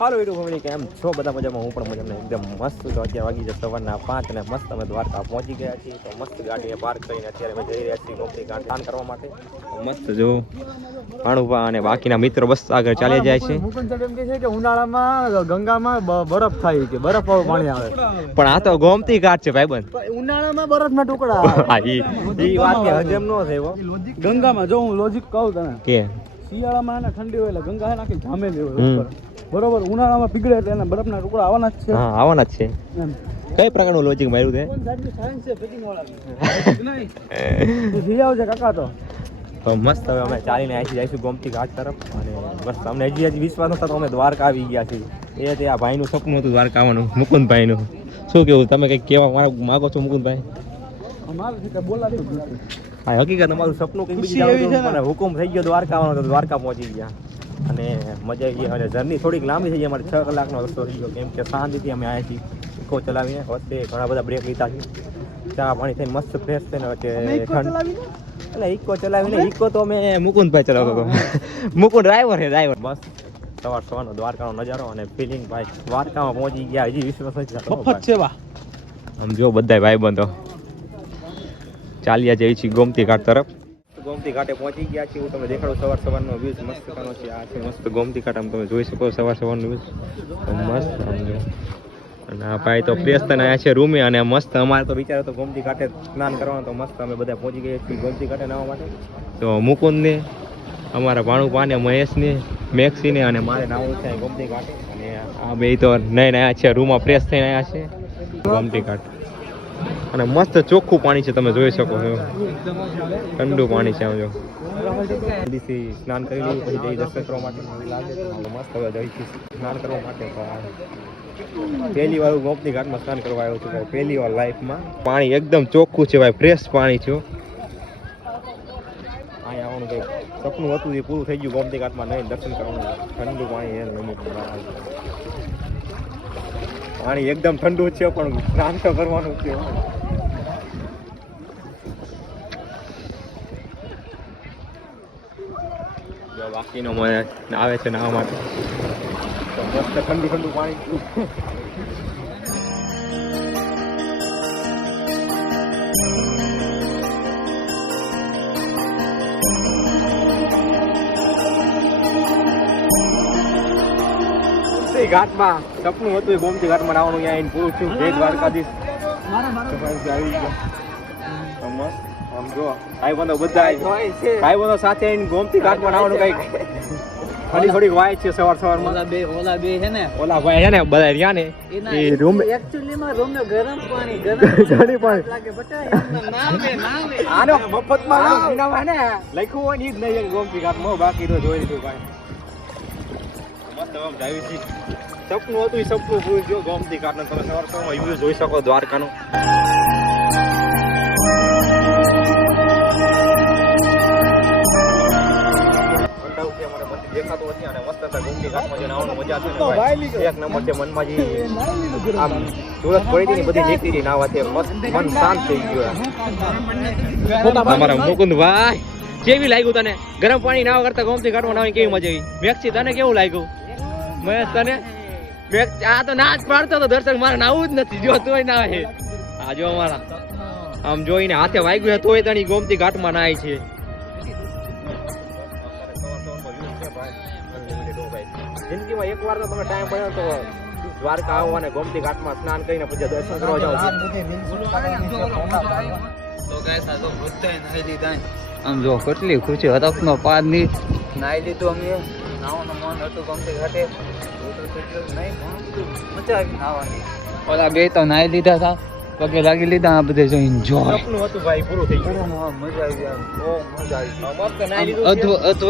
હાલો YouTube family, કેમ છો બધા? મજામાં? હું પણ મજામાં એકદમ મસ્ત. તો અત્યારે વાગી છે સવારના 5 અને મસ્ત અમે દ્વારકા પહોંચી ગયા છીએ. તો મસ્ત ગાડીએ પાર્ક કરીને અત્યારે અમે જઈ રહ્યા છીએ ગોમતી ઘાટ સ્નાન કરવા માટે. મસ્ત જો ભાણુભા અને બાકીના મિત્રો બસ આગળ ચાલી જાય છે. મુકુંદ એમ કહે છે કે ઉનાળામાં ગંગામાં બરફ થાય કે બરફ વાળું પાણી આવે, પણ આ તો ગોમતી ઘાટ છે ભાઈબંધ. ઉનાળામાં બરફના ટુકડા ઈ વાત કે હજમ ન થાય. ગંગામાં જો હું લોજિક કહું તને કે શિયાળામાં એને ઠંડી હોય એટલે ગંગા નાખી જામેલી હોય ઉપર, બરોબર? ઉનાળામાં પીગળે એટલે એના બરફના ટુકડા આવવાના જ છે. હા, આવવાના જ છે. એમ કઈ પ્રકારનું લોજિક માર્યું છે? સાયન્સ છે ફિટિંગ વાળા નહીં શિયાળ છે કાકા. તો મસ્ત હવે અમે ચાલીને અહીંથી જઈશું ગોમતી ઘાટ તરફ. અને બસ અમને હજી વિશ્વાસ નતો તો અમે દ્વારકા આવી ગયા છીએ. એ તે આ ભાઈનું સપનું હતું દ્વારકા આવવાનું, મુકુંદભાઈનું. શું કેવું, તમે કંઈક કહેવા માંગો છો મુકુંદભાઈ? અમારે બોલાવ્યું હા, હકીકત અમારું સપનું કંઈક બીજું પણ હુકુમ થઈ ગયો દ્વારકા આવવાનો, તો દ્વારકા પહોંચી ગયા અને મજા આવી ગઈ. અને જર્ની થોડીક લાંબી થઈ ગઈ, અમારે 6 કલાકનો રસ્તો થઈ ગયો, કેમ કે શાંતિથી અમે અહીંયાથી ઇકો ચલાવીને વચ્ચે ઘણા બધા બ્રેક લીધા છે, ચા પાણી થઈને મસ્ત ફ્રેશ થઈને વચ્ચે એટલે ઇકો ચલાવીને. ઇકો તો અમે મુકુંદભાઈ ચલાવતો હતો. મુકુંદ ડ્રાઈવર છે, ડ્રાઈવર. મસ્ત સવારનો દ્વારકાનો નજારો અને ફિલિંગ. ભાઈ દ્વારકામાં પહોંચી ગયા, હજી વિશ્વાસ નથી થતો. આમ જો બધા ભાઈબંધો ચાલ્યા જઈએ છીએ ગોમતી ઘાટ તરફ. ગોમતી ઘાટે પહોંચી ગયા છીએ. હું તમને દેખાડું સવારનો વ્યૂઝ મસ્ત કરવાનો છે. આ છે મસ્ત ગોમતી ઘાટ. આમ તમે જોઈ શકો સવારનો વ્યૂઝ મસ્ત. સમજો. અને આ ભાઈ તો ફ્રેશ થઈને આવ્યા છે રૂમે. અને મસ્ત અમારે તો વિચાર હતો ગોમતી ઘાટે સ્નાન કરવાનું, તો મસ્ત અમે બધા પહોંચી ગયા છીએ ગોમતી ઘાટે નાહવા માટે. તો મુકુંદને, અમારા ભાણુભાને, મહેશને, મેક્સીને અને મારે નાહવું છે ગોમતી ઘાટે. અને આ બે તો નહીં આવ્યા છે રૂમમાં, ફ્રેશ થઈને આવ્યા છે ગોમતી ઘાટ. અને મસ્ત ચોખ્ખું પાણી છે, તમે જોઈ શકો છો. ઠંડુ પાણી છે. આમ જો સ્નાન કરી લીધું, પછી જઈ દર્શન કરવા માટે મસ્ત. હવે જઈશું સ્નાન કરવા માટે. પહેલી વાર ગોમતી ઘાટમાં સ્નાન કરવા આવ્યો છું, પહેલી વાર લાઈફમાં. પાણી એકદમ ચોખ્ખું છે ભાઈ, ફ્રેશ પાણી છે. અહીંયા આવવાનું કંઈક સપનું હતું, એ પૂરું થઈ ગયું. ગોમતી ઘાટમાં નહીં દર્શન કરવાનું, ઠંડુ પાણી. પાણી એકદમ ઠંડુ છે, પણ સ્નાન તો કરવાનું છે. બાકીનો મને આવે છે નાહવા માટે. તો મસ્ત ઠંડુ પાણી. ઘાટમાં સપનું હતું ગોમતી ઘાટમાં આવવાનું, અહીંયા આવીને પૂરું થયું. જય દ્વારકાધીશ. આમ જો ભાઈબંધો બધા ભાઈબંધો સાથે આવીને ગોમતી ઘાટમાં આવવાનું. કઈક થોડીક વાય છે સવારમાં. ઓલા બે છે ને, ઓલા ભાઈ છે ને બધા રહ્યા ને, એ રૂમ એક્ચ્યુઅલીમાં રૂમ ને ગરમ પાણી લાગે બટા. આનો મફતમાં ને લખ્યું હોય ને ઈ જ નહીં ગોમતી ઘાટમાં. બાકી તો જોઈ લીધું ભાઈ. સપનું હતું, એ સપનું પૂરું જો ગોમતી ઘાટનું. તમે સવારમાં વ્યૂ જોઈ શકો દ્વારકાનું. દેખાતું નથી અને મસ્ત હતા ગોમતી ઘાટમાં. જે નાવાનું મજા છે ને ભાઈ, એક નંબર છે. મનમાં જે આમ સુરત પડી હતી ને બધી નીકળી હતી નાવાથી, મસ્ત મન શાંત થઈ ગયું. તમારા મુકુંદભાઈ, કેવી લાગ્યું તને ગરમ પાણી નાવા કરતા ગોમતી ઘાટમાં નાવાની કેવી મજા આવી? મેક્સી તને કેવું લાગ્યું? મહેશ તને? આ તો ના જ પાડતો હતો દર્શક, મારે નાવું જ નથી. જો તોય ના હે આ જો અમારા આમ જોઈને હાથે વાગ્યું તોય તણી ગોમતી ઘાટમાં નાય છે. જિંદગીમાં એક વાર તો તમે ટાઈમ પડ્યો તો દ્વારકા આવો અને ગોમતી ઘાટમાં સ્નાન કરીને પછી દર્શન કરવા જાઓ. આમ જો કેટલી ખુશી, હરખનો પાર ની નાઈ લીધું. અમે નાવાનું મન હતું ગોમતી ઘાટે, મજા આવી નાવાની. ઓલા બે તો નાઈ લીધા હતા, પગે લાગી લીધા. આ બધે જો એન્જોય સપનું હતું ભાઈ, પૂરું થઈ ગયું. મજા આવી.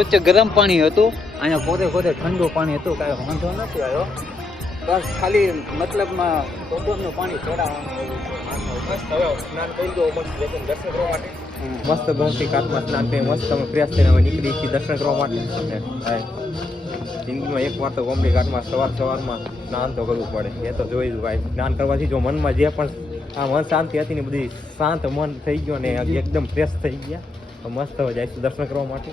વચ્ચે ગરમ પાણી હતું, અહીંયા પોતે ઠંડુ પાણી હતું. કાંઈ વાંધો નથી આવ્યો. બસ ખાલી મતલબમાં બપોરનું પાણી ચડાવવાનું. સ્નાન કરી દો દર્શન કરવા માટે. મસ્ત ગોમતી ઘાટમાં સ્નાન કરી મસ્ત અમે ફ્રેશ થઈને અમે નીકળી છીએ દર્શન કરવા માટે. જિંદગીમાં એક વાર તો ગોમતી ઘાટમાં સવારમાં સ્નાન તો કરવું પડે. એ તો જોઈ ભાઈ, સ્નાન કરવાથી જો મનમાં જે પણ આ મન શાંતિ હતી ને બધી શાંત મન થઈ ગયો ને એકદમ ફ્રેશ થઈ ગયા. મસ્ત હવે જઈશું દર્શન કરવા માટે.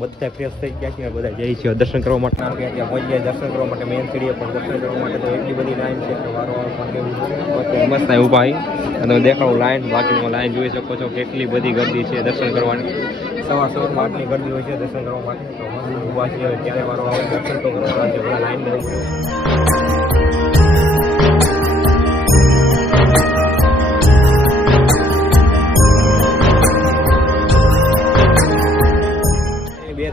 બધા ફ્રેશ થઈ ગયા છે, બધા જઈએ છીએ દર્શન કરવા માટે. ત્યાં પહોંચી ગયા દર્શન કરવા માટે મેન સીડીએ, પણ દર્શન કરવા માટે તો એટલી બધી લાઈન છે કે વારો મસ્ત અહીં ઊભા આવી અને તમે દેખાડું લાઈન, બાકીની લાઈન જોઈ શકો છો કેટલી બધી ગર્દી છે દર્શન કરવાની. સવારમાં આટલી ગર્દી હોય છે દર્શન કરવા માટે, તો મસ્ત ઊભા છીએ. ક્યારે વારો આવે દર્શન તો કરવાના છે, બધા લાઈન બહુ છે.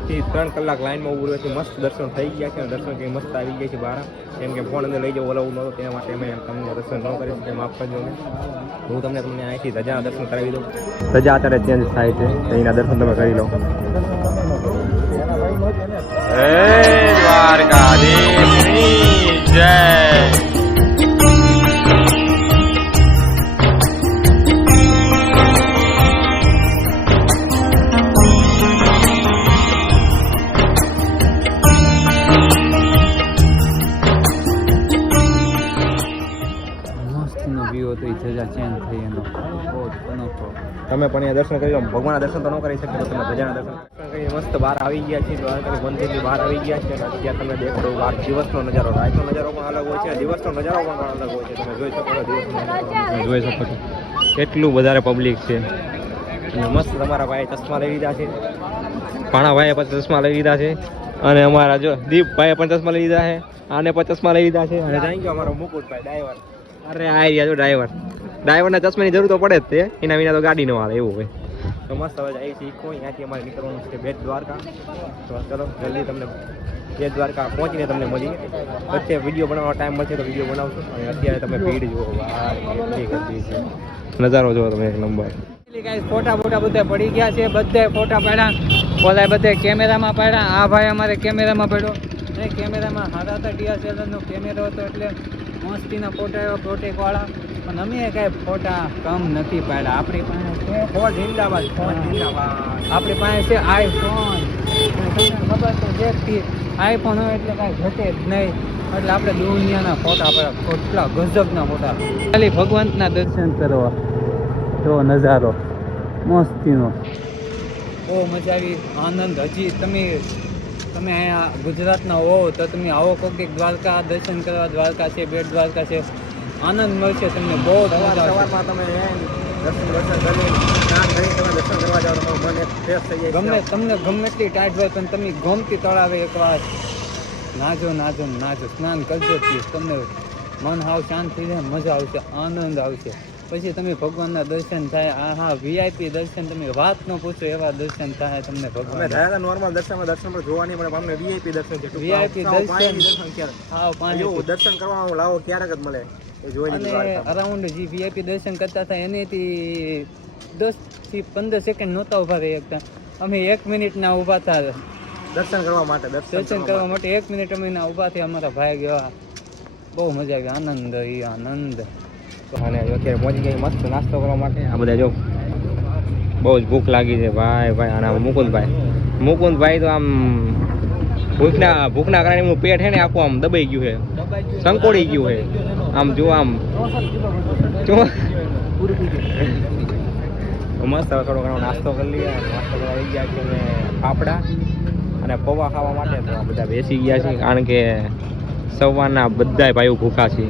થી 3 કલાક લાઈનમાં ઉભું રહ્યો છે. મસ્ત દર્શન થઈ ગયા છે અને દર્શન કંઈ મસ્ત આવી ગયા છે બહાર. કેમ કે ફોન અંદર લઈ જવો ઓલાવું નહોતો, તેના માટે અમે તમને દર્શન ન કરી શકીએ, માફ કરજો. હું તમને અહીંથી ધજા દર્શન કરાવી દઉં. ધજા અત્યારે ચેન્જ થાય છે, એના દર્શન તમે કરી લો. હે દ્વારકાધીશની જય. તમે પણ અહીંયા દર્શન કરી લો. ભગવાનના દર્શન તો ન કરી શકીએ, તમે ધજાના દર્શન કરી મસ્ત બહાર આવી ગયા છીએ. દ્વારકાની મંદિરની બહાર આવી ગયા છે અને અત્યારે તમે દેખો બહાર દિવસનો નજારો, રાતનો નજારો પણ અલગ હોય છે, દિવસનો નજારો પણ અલગ હોય છે. તમે જોઈ શકો છો, જોઈ શકો છો કેટલું વધારે પબ્લિક છે. અને મસ્ત તમારા ભાઈ ચશ્મા લઈ લીધા છે, ભાણા ભાઈએ પણ ચશ્મા લઈ લીધા છે, અને અમારા જો દીપ ભાઈએ પણ ચશ્મા લઈ લીધા છે, આને પણ ચશ્મા લઈ લીધા છે. અને થેન્ક યુ અમારો મુકુટભાઈ ડ્રાઈવર. અરે આ રહ્યા જો ડ્રાઈવરના ચશ્માની જરૂર તો પડે જ તે, એના વિના તો ગાડી ન હાલે એવું હોય. તો મસ્ત હવે જઈએ છીએ ત્યાંથી અમારે નીકળવાનું છે બેટ દ્વારકા. તો ચલો જલ્દી તમને બેટ દ્વારકા પહોંચીને તમને મળીએ. અત્યારે વિડીયો બનાવવાનો ટાઈમ મળશે તો વિડીયો બનાવશું. અને અત્યારે તમે ભીડ જુઓ, નજારો જુઓ તમે એક નંબર. ફોટા બધા પડી ગયા છે, બધા ફોટા પડ્યા, બોલાય બધે કેમેરામાં પડ્યા. આ ભાઈ અમારે કેમેરામાં પડ્યો, અને કેમેરામાં હારા હતા DSLRનો કેમેરો હતો એટલે મસ્તીના ફોટા એવા પ્રોટેક વાળા. પણ અમે કાંઈ ફોટા કમ નથી પાડ્યા. આપણી પાસે છે ફોન જિંદાબાદ, ફોન જિંદાબાદ. આપણી પાસે છે આઈફોન. તમને ખબર તો જેથી આઈફોન હોય એટલે કાંઈ ઘટે જ નહીં, એટલે આપણે દુનિયાના ફોટા પડ્યા, કેટલા ગજબના ફોટા. ખાલી ભગવંતના દર્શન કરવા જો નજારો મસ્તીનો, બહુ મજા આવી, આનંદ. હજી તમે અહીંયા ગુજરાતના હો તો તમે આવો કોઈક દ્વારકા દર્શન કરવા. દ્વારકા છે, બેટ દ્વારકા છે, આનંદ મળશે તમને બહુ. સવારમાં તમે દર્શન કરવા જાઓ તો મને ફ્રેશ થઈ જાય. તમને ગમે એટલી ટાઈટ હોય પણ તમે ગમતી તળાવે એકવાર નાજો સ્નાન કરજો, પ્લીઝ. તમને મન હાવ શાંત થઈ જાય, મજા આવશે, આનંદ આવશે. પછી તમે ભગવાનના દર્શન થાય. હા VIP દર્શન, તમે વાત ન પૂછો એવા દર્શન થાય તમને ભગવાન. નોર્મલ દર્શન પર જોવા નહીં મળે, અમને VIP દર્શન છે. VIP દર્શન દર્શન કરવાનું લાવો ક્યારેક જ મળે. અને અરાઉન્ડ જે VIP દર્શન કરતા હતા એનેથી 10 થી 15 સેકન્ડ નહોતા ઊભા રહી શકતા. અમે 1 મિનિટના ઊભા હતા દર્શન કરવા માટે. 1 મિનિટ અમે ઊભા થયા, અમારા ભાઈ ગયા. બહુ મજા આવી, આનંદ. અને અત્યારે પહોંચી ગયા મસ્ત નાસ્તો કરવા માટે. આ બધા જો બહુ જ ભૂખ લાગી છે ભાઈ. અને મુકુંદભાઈ તો આમ ભૂખના કારણે એમનું પેટ છે ને આખું આમ દબાઈ ગયું છે, સંકોડી ગયું છે. આમ જો મસ્ત થોડો ઘણો નાસ્તો કરી લઈએ. નાસ્તો કરવા આવી ગયા છે અને ફાફડા અને પૌવા ખાવા માટે તો બધા બેસી ગયા છે, કારણ કે સવારના બધા ભાઈઓ ભૂખા છે.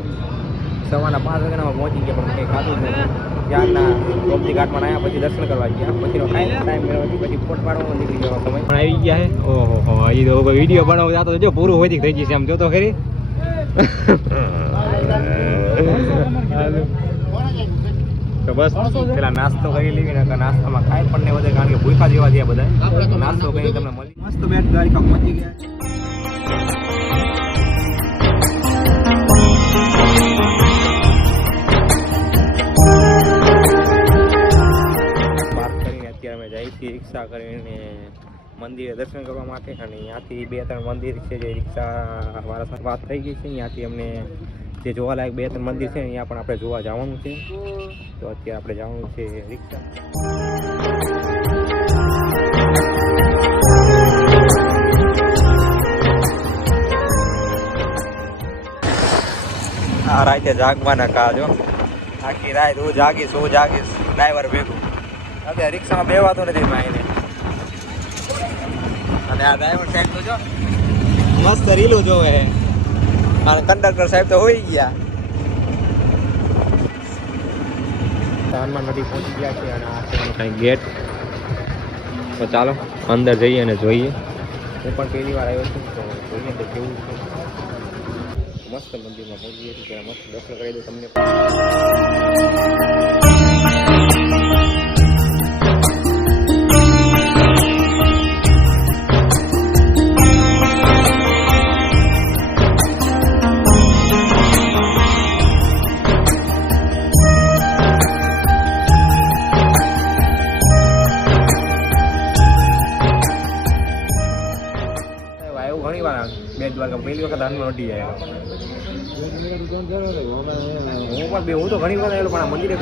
સવારના 5 વાગ્યામાં પહોંચી ગયા પણ કંઈ ખાતું જ નથી. ત્યારના ગોમતી ઘાટમાં આવ્યા, પછી દર્શન કરવા ગયા, પછીનો ટાઈમ મેળવવા, પછી ફોટ પાડવાનો નીકળી જવાનો સમય પણ આવી ગયા છે. ઓહો એ તો વિડીયો બનાવવા જતો જો પૂરું હોય થઈ ગઈ છે, આમ જોતો ખરી. તો બસ પેલા નાસ્તો કરી લેવી ને, નાસ્તામાં ખાય પણ ને વધે, કારણ કે ભૂખા જેવા થયા બધા. નાસ્તો કરી તમને મળી મસ્ત બેટ દ્વારકા પહોંચી ગયા. રિક્ષા કરીને મંદિરે દર્શન કરવા માટે, અને અહીંયાથી 2-3 મંદિર છે જે રિક્ષા વાળા સાથે વાત થઈ ગઈ છે. અહીંયાથી અમને જે જોવાલાયક 2-3 મંદિર છે અહીંયા પણ આપણે જોવા જવાનું છે. તો અત્યારે આપણે જવાનું છે રિક્ષા. આ રાતે જાગવાના કાજો, આખી રાત હું જાગીશ ડ્રાઈવર ભેગું. અત્યારે રિક્ષામાં બેવાતો નથી ભાઈને. અને આ ડ્રાઈવર સાહેબ તો જો મસ્ત રીલું જોવે છે અને કંડક્ટર સાહેબ તો હોઈ ગયા. હનુમાન નદી પહોંચી ગયા છે અને આ છે કાંઈ ગેટ. તો ચાલો અંદર જઈએ અને જોઈએ. હું પણ પહેલી વાર આવ્યો છું તો જોઈએ તો કેવું છે. મસ્ત મંદિરમાં પહોંચીએ છીએ ત્યારે મસ્ત દર્શન કરી દઉં તમને. ઘણી વાર બેટ દ્વારકા પહેલી વખત હાથમાં અડી જાય. હું તો ઘણી વખત આવેલો પણ આ મંદિરે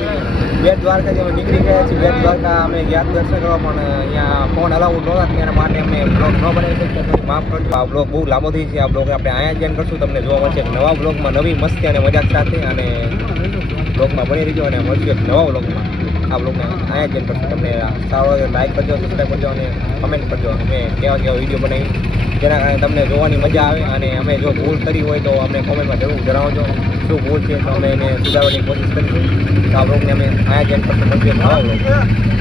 બેટ દ્વારકા જે નીકળી ગયા છીએ. બેટ દ્વારકા અમે ગયા દર્શન કરવા પણ અહીંયા ફોન અલાઉડ નહોતા એના માટે અમે બ્લોગ ન બનાવી શકતા. માફ કરજો. આ બ્લોગ બહુ લાંબો થઈ છે. આ બ્લોગ આપણે અહીંયા જોઈન કરશું. તમને જોવા મળશે નવા બ્લોગમાં નવી મસ્તી અને મજાક સાથે. અને બ્લોગમાં બની રહીજો અને મળશું એક નવા બ્લોગમાં. આ બ્લોગને અહીંયા જોઈન કરશું. તમને સારો લાઈક કરજો, સબસ્ક્રાઈબ કરજો અને કમેન્ટ કરજો અમે કેવા કેવા વિડીયો બનાવી જેના કારણે તમને જોવાની મજા આવે. અને અમે જો ભૂલ કરી હોય તો અમને કોમેન્ટમાં જરૂર જણાવજો શું ભૂલ છે તો અમે એને સુધારવાની કોશિશ કરીશું. તો આ બ્લોગને અમે અહીંયા જોઈન કરશું. મળશું એક નવા બ્લોગ.